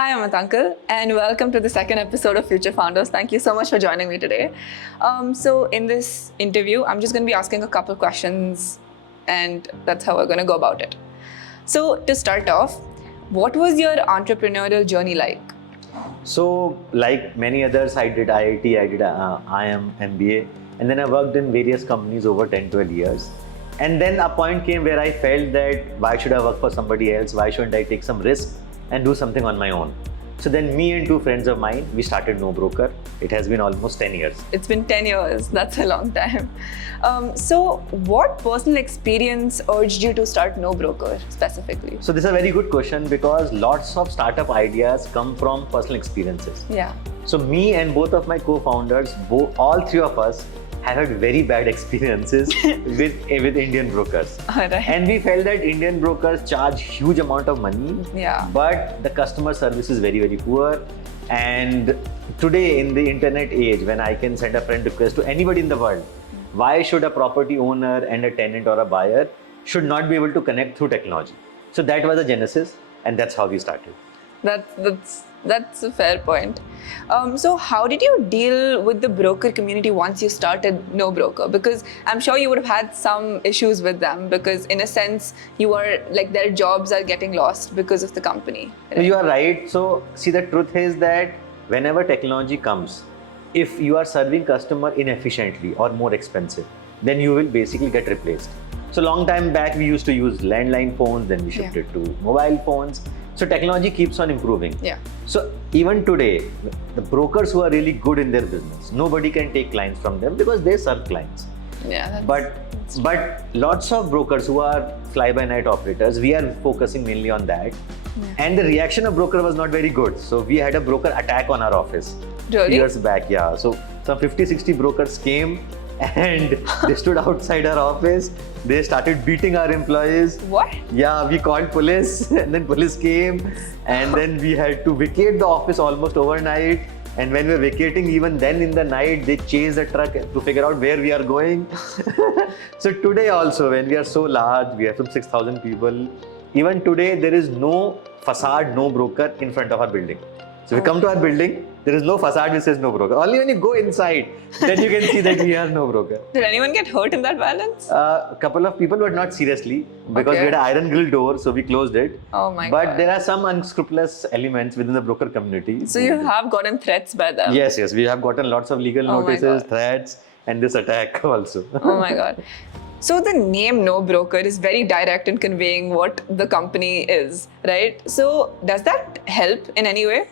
Hi, Amit Uncle, and welcome to the second episode of Future Founders. Thank you so much for joining me today. So, in this interview, I'm just going to be asking a couple questions, and that's how we're going to go about it. So, to start off, what was your entrepreneurial journey like? So, like many others, I did IIT, I did IM, MBA, and then I worked in various companies over 10, 12 years. And then a point came where I felt that why should I work for somebody else? Why shouldn't I take some risk and do something on my own? So then me and two friends of mine, we started No Broker. It has been almost 10 years. It's been 10 years. That's a long time. So what personal experience urged you to start No Broker specifically? So this is a very good question because lots of startup ideas come from personal experiences. Yeah. So me and both of my co-founders, all three of us, have had very bad experiences with Indian brokers. Alright. And we felt that Indian brokers charge huge amount of money, Yeah. but the customer service is very, very poor. And today in the internet age, when I can send a friend request to anybody in the world, why should a property owner and a tenant or a buyer should not be able to connect through technology? So that was the genesis, and that's how we started. That's a fair point. So how did you deal with the broker community once you started No Broker? Because I'm sure you would have had some issues with them because in a sense you are like their jobs are getting lost because of the company. Right? You are right. So see, the truth is that whenever technology comes, if you are serving customer inefficiently or more expensive, then you will basically get replaced. So long time back we used to use landline phones, then we shifted to mobile phones. So technology keeps on improving. Yeah. So even today, the brokers who are really good in their business, nobody can take clients from them because they serve clients. Yeah. But lots of brokers who are fly-by-night operators, we are focusing mainly on that. Yeah. And the reaction of broker was not very good. So we had a broker attack on our office. Really? Years back, yeah. So some 50, 60 brokers came and they stood outside our office. They started beating our employees. What? Yeah, we called police and then police came and then we had to vacate the office almost overnight. And when we were vacating, even then in the night, they chased the truck to figure out where we are going. So today also, when we are so large, we have some 6,000 people. Even today, there is no facade, no broker in front of our building. So we come to our building, there is no facade which says No Broker. Only when you go inside, then you can see that we are No Broker. Did anyone get hurt in that violence? A couple of people, but not seriously, because we had an iron grill door, so we closed it. Oh my God. But God. there are some unscrupulous elements within the broker community. So you have gotten threats by them? Yes, we have gotten lots of legal notices, threats, and this attack also. Oh my God. So the name No Broker is very direct in conveying what the company is, right? So does that help in any way?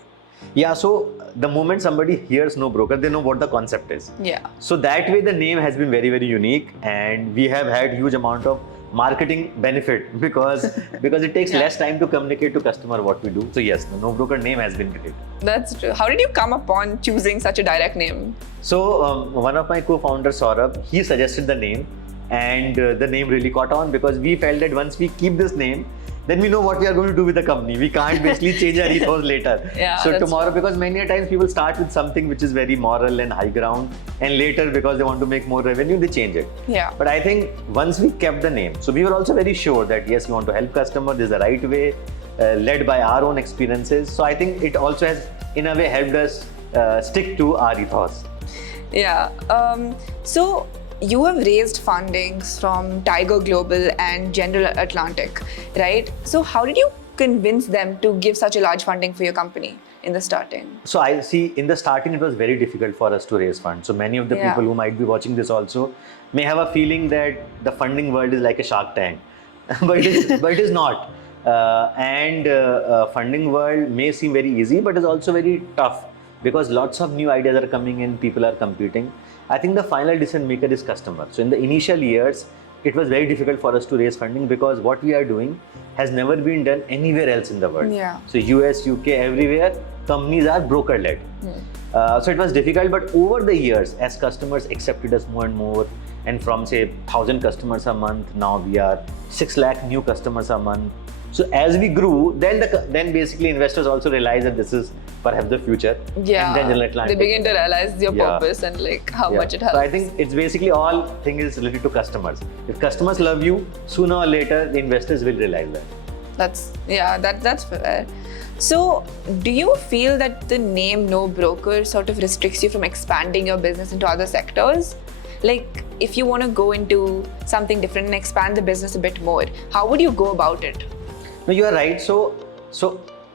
Yeah, so the moment somebody hears No Broker, they know what the concept is. Yeah. So that way the name has been very, very unique, and we have had huge amount of marketing benefit because it takes less time to communicate to customer what we do. So yes, the No Broker name has been great. That's true. How did you come upon choosing such a direct name? So one of my co-founders, Saurabh, he suggested the name, and the name really caught on because we felt that once we keep this name, then we know what we are going to do with the company. We can't basically change our ethos later. Yeah, so tomorrow, because many a times people start with something which is very moral and high ground, and later because they want to make more revenue, they change it. Yeah. But I think once we kept the name, so we were also very sure that yes, we want to help customer. This is the right way, led by our own experiences. So I think it also has, in a way, helped us stick to our ethos. Yeah. So you have raised fundings from Tiger Global and General Atlantic, right? So how did you convince them to give such a large funding for your company in the starting? So I see in the starting, it was very difficult for us to raise funds. So many of the people who might be watching this also may have a feeling that the funding world is like a Shark Tank, but it is not. Funding world may seem very easy, but is also very tough because lots of new ideas are coming in, people are competing. I think the final decision maker is customer. So in the initial years, it was very difficult for us to raise funding because what we are doing has never been done anywhere else in the world. Yeah. So US, UK, everywhere, companies are broker-led. So it was difficult, but over the years, as customers accepted us more and more, and from say 1,000 customers a month, now we are 6 lakh new customers a month. So as we grew, then basically investors also realized that this is perhaps the future. Yeah, and then General Atlantic, they begin to realize your purpose and like how much it helps. So I think it's basically all thing is related to customers. If customers love you, sooner or later the investors will realize that. That's fair. So, do you feel that the name No Broker sort of restricts you from expanding your business into other sectors? Like, if you want to go into something different and expand the business a bit more, how would you go about it? No, you are right. So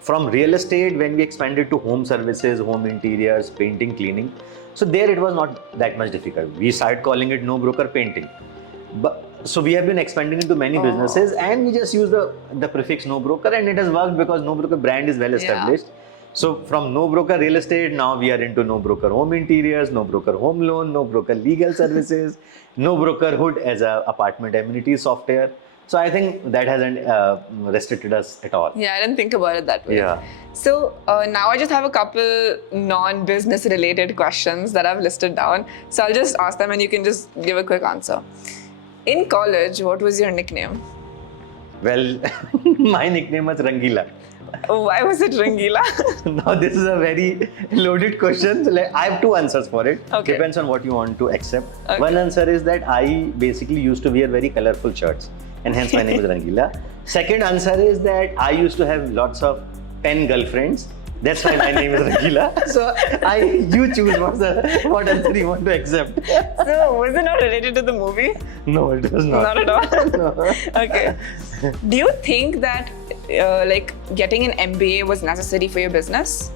from real estate, when we expanded to home services, home interiors, painting, cleaning, so there it was not that much difficult. We started calling it No Broker Painting. But so we have been expanding into many businesses, and we just use the prefix No Broker, and it has worked because No Broker brand is well established. So from No Broker Real Estate, now we are into No Broker Home Interiors, No Broker Home Loan, No Broker Legal Services, No Broker Hood as a apartment amenity software. So I think that hasn't restricted us at all. Yeah, I didn't think about it that way. Yeah. So now I just have a couple non-business related questions that I've listed down. So I'll just ask them and you can just give a quick answer. In college, what was your nickname? Well, my nickname was Rangila. Why was it Rangila? Now this is a very loaded question. Like, I have two answers for it. Okay. Depends on what you want to accept. Okay. One answer is that I basically used to wear very colorful shirts, and hence my name is Rangila. Second answer is that I used to have lots of pen girlfriends. That's why my name is Rangila. So you choose what answer you want to accept. So was it not related to the movie? No, it was not. Not at all? No. Okay. Do you think that like getting an MBA was necessary for your business?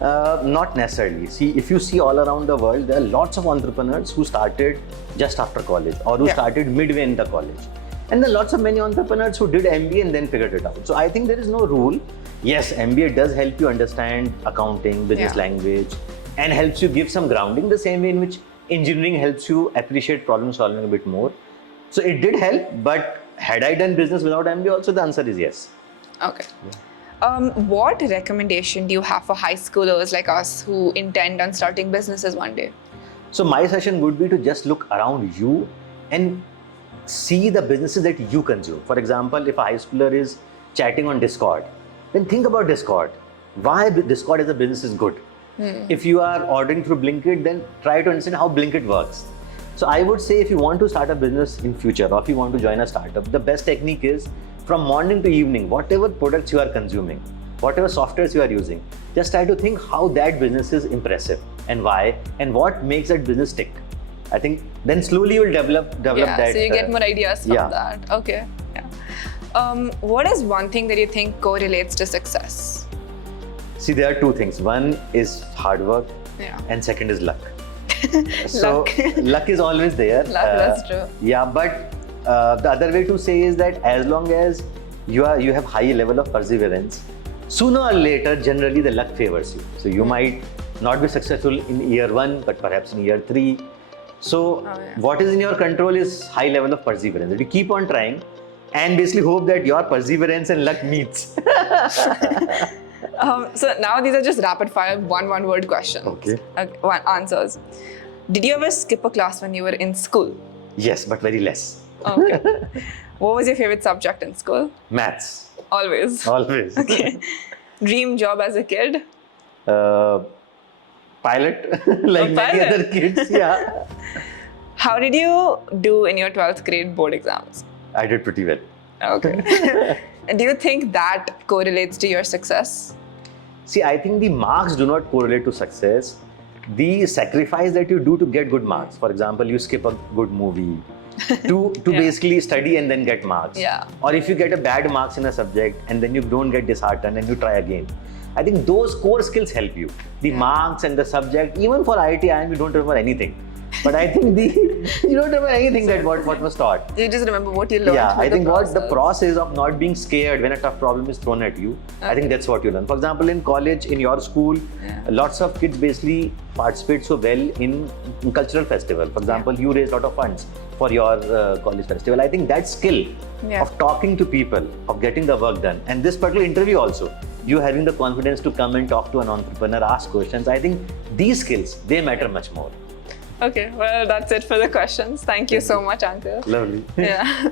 Not necessarily. See, if you see all around the world, there are lots of entrepreneurs who started just after college or who started midway in the college. And there are lots of many entrepreneurs who did MBA and then figured it out. So I think there is no rule. Yes, MBA does help you understand accounting, business language, and helps you give some grounding the same way in which engineering helps you appreciate problem solving a bit more. So it did help, but had I done business without MBA also, the answer is yes. Okay. What recommendation do you have for high schoolers like us who intend on starting businesses one day? So my suggestion would be to just look around you and see the businesses that you consume. For example, if a high schooler is chatting on Discord, then think about Discord. Why Discord as a business is good. If you are ordering through Blinkit, then try to understand how Blinkit works. So I would say if you want to start a business in future or if you want to join a startup, the best technique is from morning to evening, whatever products you are consuming, whatever softwares you are using, just try to think how that business is impressive and why and what makes that business tick. I think then slowly you will develop that. So you get more ideas from that. Okay. Yeah. What is one thing that you think correlates to success? See, there are two things. One is hard work, and second is luck. So luck is always there. That's true. Yeah, but the other way to say is that as long as you have high level of perseverance, sooner or later, generally the luck favors you. So you might not be successful in year 1, but perhaps in year 3. So what is in your control is high level of perseverance. If you keep on trying and basically hope that your perseverance and luck meets. So now these are just rapid fire one word questions. Okay. One answers. Did you ever skip a class when you were in school? Yes, but very less. Okay. What was your favorite subject in school? Maths. Always. Always. Okay. Dream job as a kid? Pilot, like many other kids. Yeah. How did you do in your 12th grade board exams? I did pretty well. Okay. Do you think that correlates to your success? See, I think the marks do not correlate to success. The sacrifice that you do to get good marks. For example, you skip a good movie to basically study and then get marks. Yeah. Or if you get a bad marks in a subject and then you don't get disheartened and you try again. I think those core skills help you. The marks and the subject, even for IIT, you don't remember anything. But I think you don't remember anything that what was taught. You just remember what you learned. Yeah, I think what the process of not being scared when a tough problem is thrown at you, I think that's what you learn. For example, in college, in your school, lots of kids basically participate so well in cultural festival. For example, you raise a lot of funds for your college festival. I think that skill of talking to people, of getting the work done, and this particular interview also, you having the confidence to come and talk to an entrepreneur, ask questions, I think these skills, they matter much more. Okay, well, that's it for the questions. Thank you so much, Uncle. Lovely. Yeah.